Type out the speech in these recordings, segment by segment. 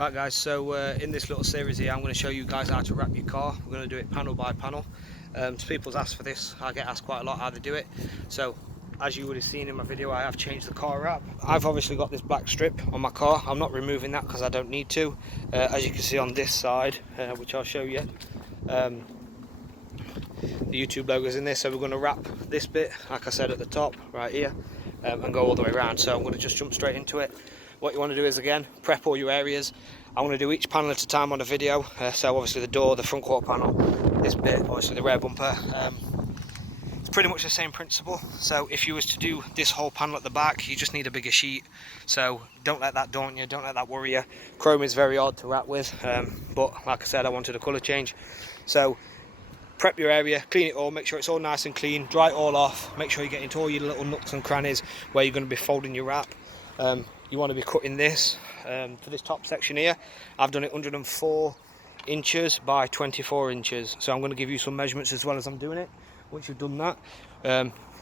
Right guys, so in this little series here I'm going to show you guys how to wrap your car. We're going to do it panel by panel. People's asked for this. I get asked quite a lot how they do it. So as you would have seen in my video, I have changed the car wrap. I've obviously got this black strip on my car. I'm not removing that because I don't need to. As you can see on this side, which I'll show you, the YouTube logo's in this. So we're going to wrap this bit, like I said, at the top right here, and go all the way around. So I'm going to just jump straight into it. What you want to do is, again, prep all your areas. I want to do each panel at a time on a video. So obviously the door, the front quarter panel, this bit, obviously the rear bumper. It's pretty much the same principle. So if you was to do this whole panel at the back, you just need a bigger sheet. So don't let that daunt you, don't let that worry you. Chrome is very hard to wrap with, but like I said, I wanted a colour change. So prep your area, clean it all, make sure it's all nice and clean, dry it all off, make sure you get into all your little nooks and crannies where you're going to be folding your wrap. You want to be cutting this for this top section here. I've done it 104 inches by 24 inches, so I'm going to give you some measurements as well as I'm doing it. Once you've done that,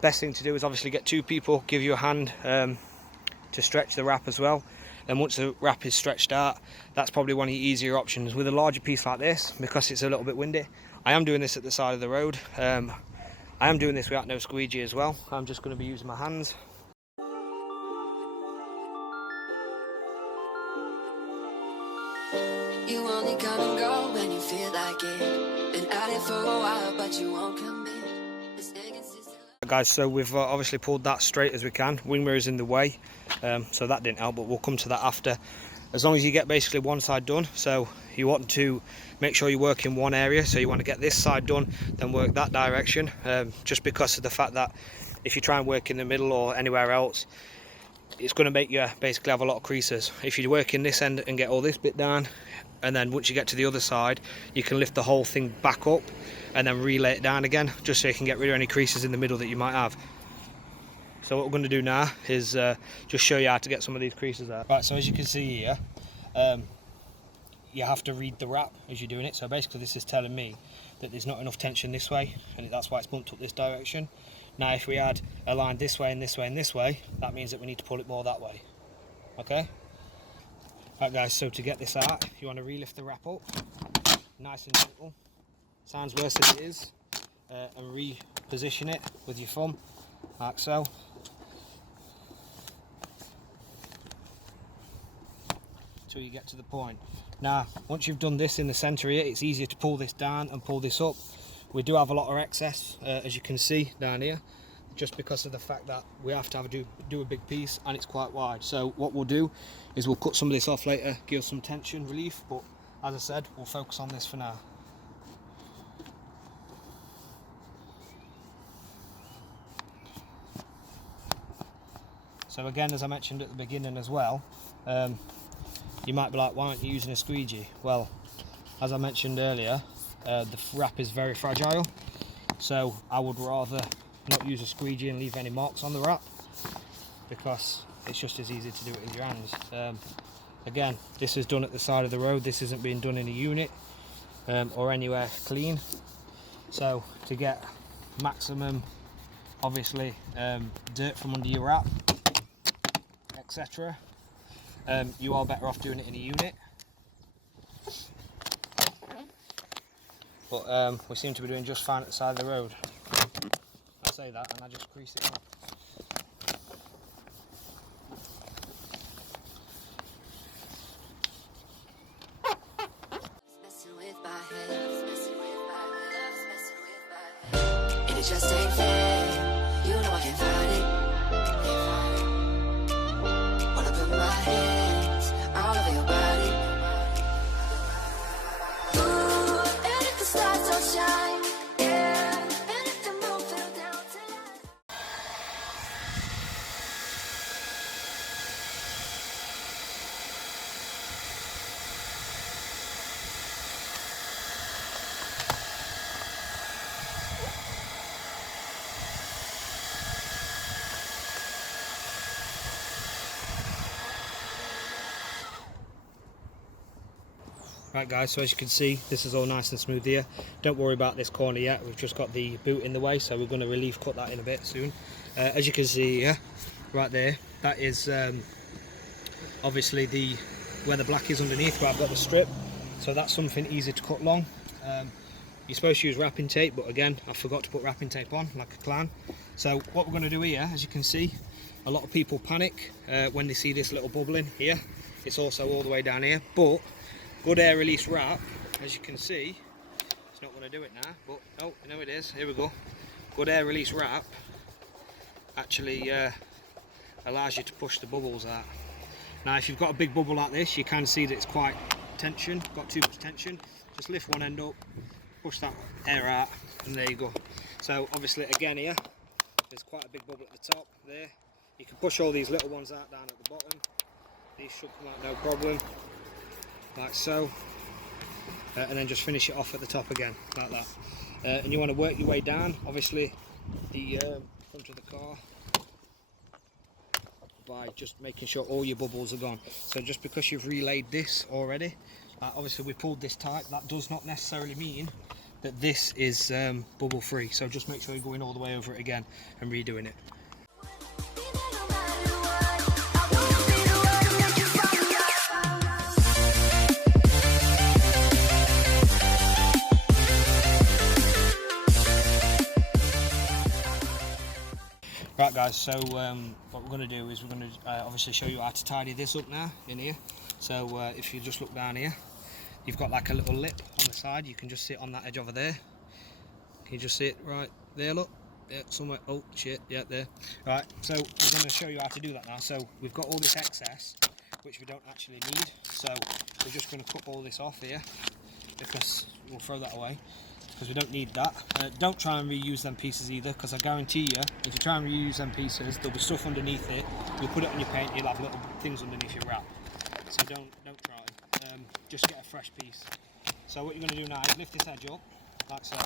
best thing to do is obviously get two people, give you a hand to stretch the wrap as well. And once the wrap is stretched out, that's probably one of the easier options. With a larger piece like this, because it's a little bit windy, I am doing this at the side of the road. I am doing this without no squeegee as well. I'm just going to be using my hands. You only come and go when you feel like it. Been at it for a while, but you won't commit. Guys, so we've obviously pulled that straight as we can. Wing mirror is in the way, so that didn't help, but we'll come to that after. As long as you get basically one side done, so you want to make sure you work in one area, so you want to get this side done, then work that direction, just because of the fact that if you try and work in the middle or anywhere else, it's going to make you basically have a lot of creases. If you work in this end and get all this bit down, and then once you get to the other side, you can lift the whole thing back up and then relay it down again, just so you can get rid of any creases in the middle that you might have. So what we're going to do now is just show you how to get some of these creases out. Right, so as you can see here, you have to read the wrap as you're doing it. So basically this is telling me that there's not enough tension this way, and that's why it's bumped up this direction. Now if we had a line this way and this way and this way, that means that we need to pull it more that way. Okay? Right guys, so to get this out, you want to relift the wrap up, nice and gentle, sounds worse as it is, and reposition it with your thumb, like so. Until you get to the point. Now, once you've done this in the centre here, it's easier to pull this down and pull this up. We do have a lot of excess, as you can see down here, just because of the fact that we have to do a big piece and it's quite wide. So what we'll do is we'll cut some of this off later, give some tension relief, but as I said, we'll focus on this for now. So again, as I mentioned at the beginning as well, you might be like, why aren't you using a squeegee? Well, as I mentioned earlier, the wrap is very fragile, so I would rather not use a squeegee and leave any marks on the wrap, because it's just as easy to do it with your hands. Again, this is done at the side of the road, this isn't being done in a unit or anywhere clean. So to get maximum, obviously, dirt from under your wrap, etc., you are better off doing it in a unit. But we seem to be doing just fine at the side of the road. I say that and I just crease it up. And it just ain't fair. You know I can't fight it. Wanna put my hands all over your body. Ooh, and if the stars don't shine, yeah, and if the moon fell down tonight. Right guys, so as you can see, this is all nice and smooth here. Don't worry about this corner yet, we've just got the boot in the way, so we're going to relief cut that in a bit soon. As you can see here, right there, that is obviously the where the black is underneath, where I've got the strip. So that's something easy to cut along. You're supposed to use wrapping tape, but again, I forgot to put wrapping tape on like a clown. So what we're going to do here, as you can see, a lot of people panic when they see this little bubbling here. It's also all the way down here, but good air release wrap, as you can see, it's not going to do it now, but oh, no it is, here we go. Good air release wrap actually allows you to push the bubbles out. Now if you've got a big bubble like this, you can see that it's quite tension, got too much tension. Just lift one end up, push that air out, and there you go. So obviously again here, there's quite a big bubble at the top there. You can push all these little ones out down at the bottom. These should come out no problem, like so. And then just finish it off at the top again, like that. And you want to work your way down, obviously, the front of the car, by just making sure all your bubbles are gone. So just because you've relayed this already, obviously we pulled this tight, that does not necessarily mean that this is bubble free. So just make sure you're going all the way over it again and redoing it. Right guys, so what we're going to do is we're going to obviously show you how to tidy this up now in here. So if you just look down here, you've got like a little lip on the side. You can just sit on that edge over there. Can you just see it right there, look? Yeah, somewhere, oh shit, yeah, there. Right, so we're going to show you how to do that now. So we've got all this excess, which we don't actually need. So we're just going to cut all this off here, because we'll throw that away, because we don't need that. Don't try and reuse them pieces either, because I guarantee you, if you try and reuse them pieces, there'll be stuff underneath it. You'll put it on your paint, you'll have little things underneath your wrap. So don't try. Just get a fresh piece. So what you're going to do now is lift this edge up, like so,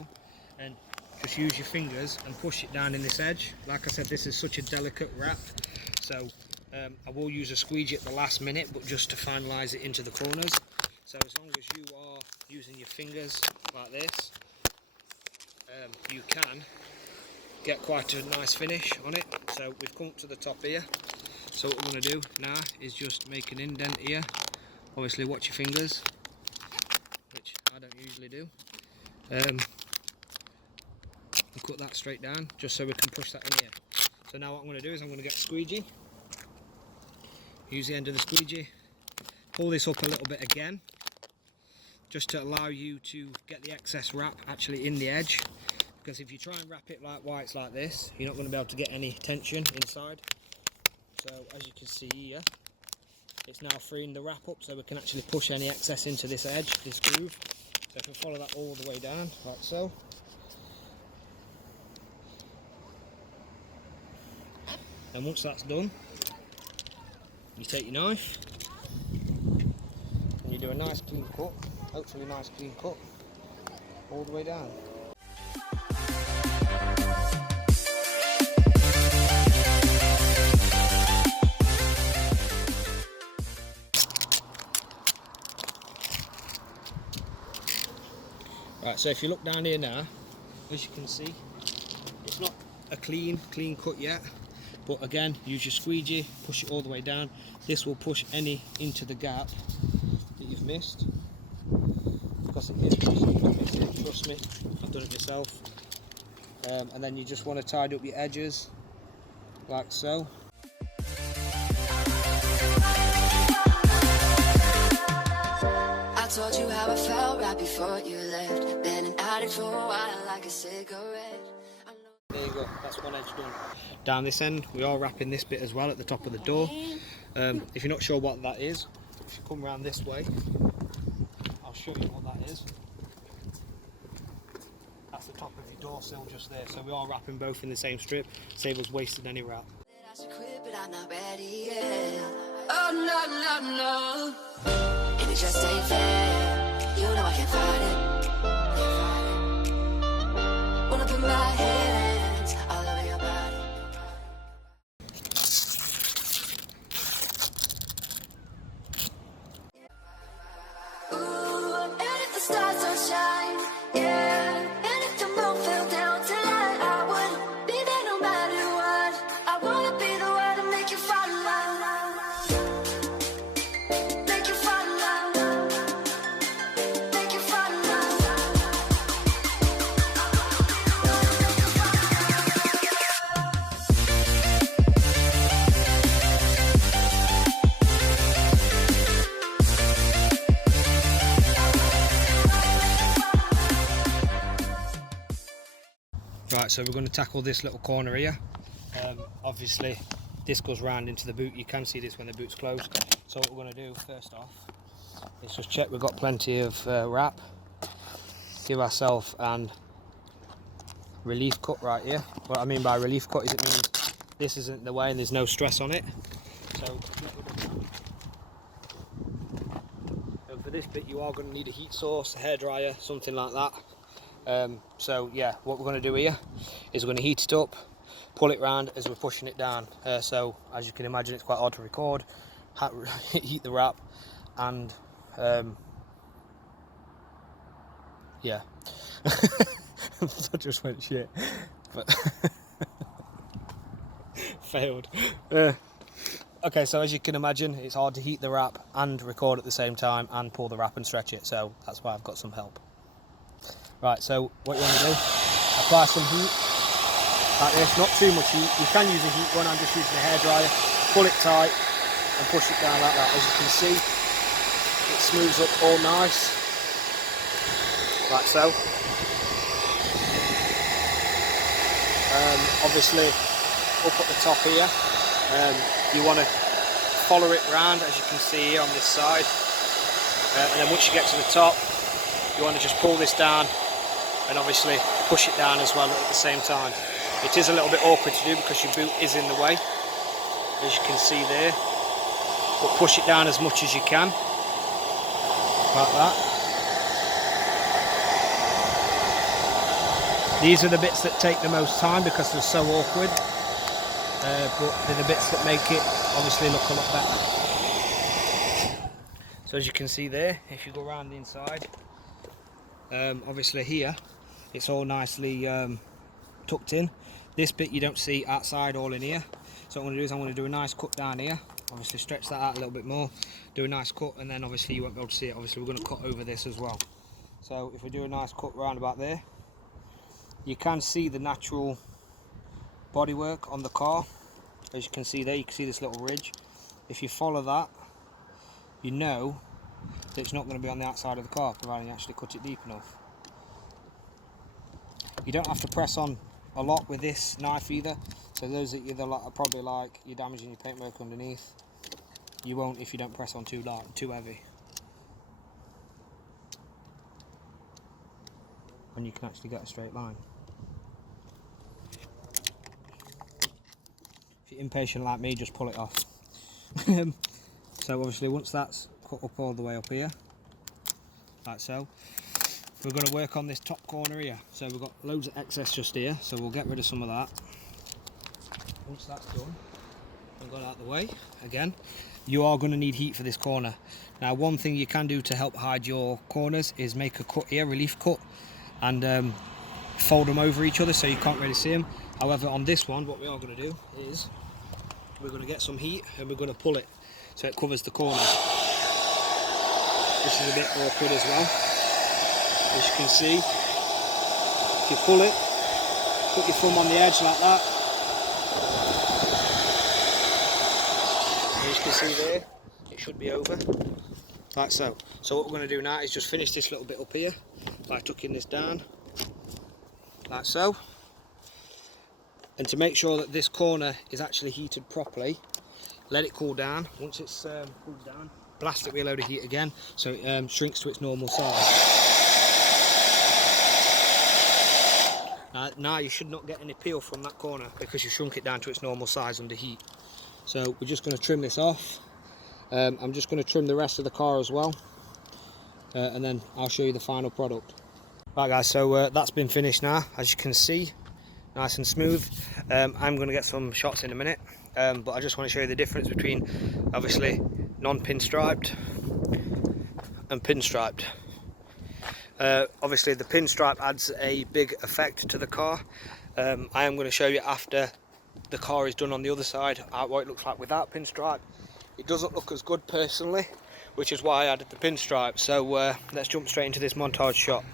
and just use your fingers and push it down in this edge. Like I said, this is such a delicate wrap, so I will use a squeegee at the last minute, but just to finalise it into the corners. So as long as you are using your fingers like this, you can get quite a nice finish on it. So we've come up to the top here. So what we're going to do now is just make an indent here. Obviously watch your fingers, which I don't usually do. And cut that straight down, just so we can push that in here. So now what I'm going to do is I'm going to get a squeegee, use the end of the squeegee, pull this up a little bit again, just to allow you to get the excess wrap actually in the edge, because if you try and wrap it like whites like this, you're not going to be able to get any tension inside. So as you can see here, it's now freeing the wrap up, so we can actually push any excess into this edge, this groove. So if we follow that all the way down, like so. And once that's done, you take your knife and you do a nice clean cut, hopefully nice clean cut, all the way down. Right, so if you look down here now, as you can see, it's not a clean cut yet, but again, use your squeegee, push it all the way down. This will push any into the gap that you've missed, because it is possible to miss it, trust me, I've done it myself. And then you just want to tidy up your edges, like so. I told you how I felt right before you left. Been an addict for a while, like a cigarette. There you go, that's one edge done. Down this end, we are wrapping this bit as well at the top of the door. If you're not sure what that is, if you come around this way, I'll show you what that is. That's the top of the door sill just there. So we are wrapping both in the same strip, save us wasting any wrap. I should quit, but I'm not ready yet. Oh no, no, no. And it just ain't fair. You know I can't fight it. Wanna put my hands all over your body. Ooh, and if the stars don't shine, yeah. And if the moon fell down tonight, I would be there no matter what. I wanna be the one to make you fall in love. Make you fall. Right, so we're going to tackle this little corner here. Obviously this goes round into the boot. You can see this when the boot's closed. So what we're going to do first off is just check we've got plenty of wrap. Give ourselves an relief cut right here. What I mean by relief cut is it means this isn't in the way and there's no stress on it. So for this bit you are going to need a heat source, a hairdryer, something like that. So yeah, what we're going to do here is we're going to heat it up, pull it round as we're pushing it down. So as you can imagine, it's quite hard to record, heat the wrap, and yeah. I just went shit, but failed. Okay, so as you can imagine, it's hard to heat the wrap and record at the same time and pull the wrap and stretch it, so that's why I've got some help. Right, so what you want to do, apply some heat like this, not too much heat. You can use a heat gun, I'm just using a hairdryer. Pull it tight and push it down like that. As you can see, it smooths up all nice, like so. Obviously up at the top here, you want to follow it round, as you can see here on this side, and then once you get to the top you want to just pull this down and obviously push it down as well at the same time. It is a little bit awkward to do because your boot is in the way, as you can see there, but push it down as much as you can, like that. These are the bits that take the most time because they're so awkward, but they're the bits that make it obviously look a lot better. So as you can see there, if you go around the inside, obviously here it's all nicely tucked in. This bit you don't see outside, all in here. So what I'm going to do is I'm going to do a nice cut down here, obviously stretch that out a little bit more, do a nice cut, and then obviously you won't be able to see it. Obviously we're going to cut over this as well. So if we do a nice cut round about there, you can see the natural bodywork on the car. As you can see there, you can see this little ridge. If you follow that, you know that it's not going to be on the outside of the car, providing you actually cut it deep enough. You don't have to press on a lot with this knife either. So those that you are probably like, you're damaging your paintwork underneath. You won't if you don't press on too heavy. And you can actually get a straight line. If you're impatient like me, just pull it off. So obviously once that's cut up all the way up here, like so, we're going to work on this top corner here. So we've got loads of excess just here, so we'll get rid of some of that. Once that's done and got out of the way, again, you are going to need heat for this corner. Now one thing you can do to help hide your corners is make a cut here, relief cut, and fold them over each other so you can't really see them. However, on this one, what we are going to do is we're going to get some heat and we're going to pull it so it covers the corner. This is a bit awkward as well. As you can see, if you pull it, put your thumb on the edge like that. As you can see there, it should be over, like so. So what we're going to do now is just finish this little bit up here by tucking this down, like so. And to make sure that this corner is actually heated properly, let it cool down. Once it's cooled down, blast it with a load of heat again so it shrinks to its normal size. Now you should not get any peel from that corner because you've shrunk it down to its normal size under heat. So we're just going to trim this off. I'm just going to trim the rest of the car as well, and then I'll show you the final product. Right guys, so that's been finished now, as you can see, nice and smooth. I'm going to get some shots in a minute, but I just want to show you the difference between obviously non-pinstriped and pinstriped. Obviously the pinstripe adds a big effect to the car. I am going to show you after the car is done on the other side what it looks like without pinstripe. It doesn't look as good personally, which is why I added the pinstripe. So let's jump straight into this montage shot.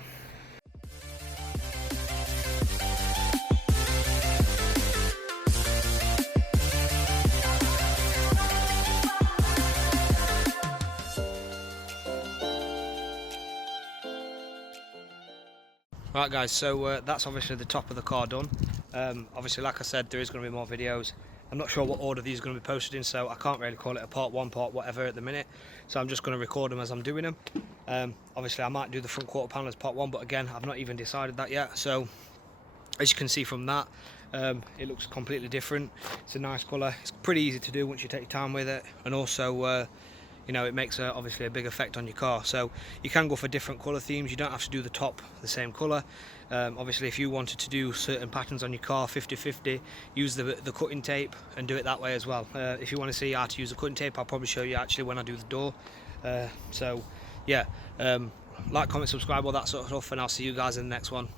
Right guys, so that's obviously the top of the car done. Obviously, like I said, there is going to be more videos. I'm not sure what order these are going to be posted in, so I can't really call it a part one, part whatever at the minute. So I'm just going to record them as I'm doing them. Obviously I might do the front quarter panel as part one, but again, I've not even decided that yet. So as you can see from that, it looks completely different. It's a nice colour. It's pretty easy to do once you take your time with it, and also you know, it makes obviously a big effect on your car. So you can go for different colour themes. You don't have to do the top the same colour. Obviously, if you wanted to do certain patterns on your car 50-50, use the cutting tape and do it that way as well. If you want to see how to use the cutting tape, I'll probably show you actually when I do the door. So yeah, like, comment, subscribe, all that sort of stuff, and I'll see you guys in the next one.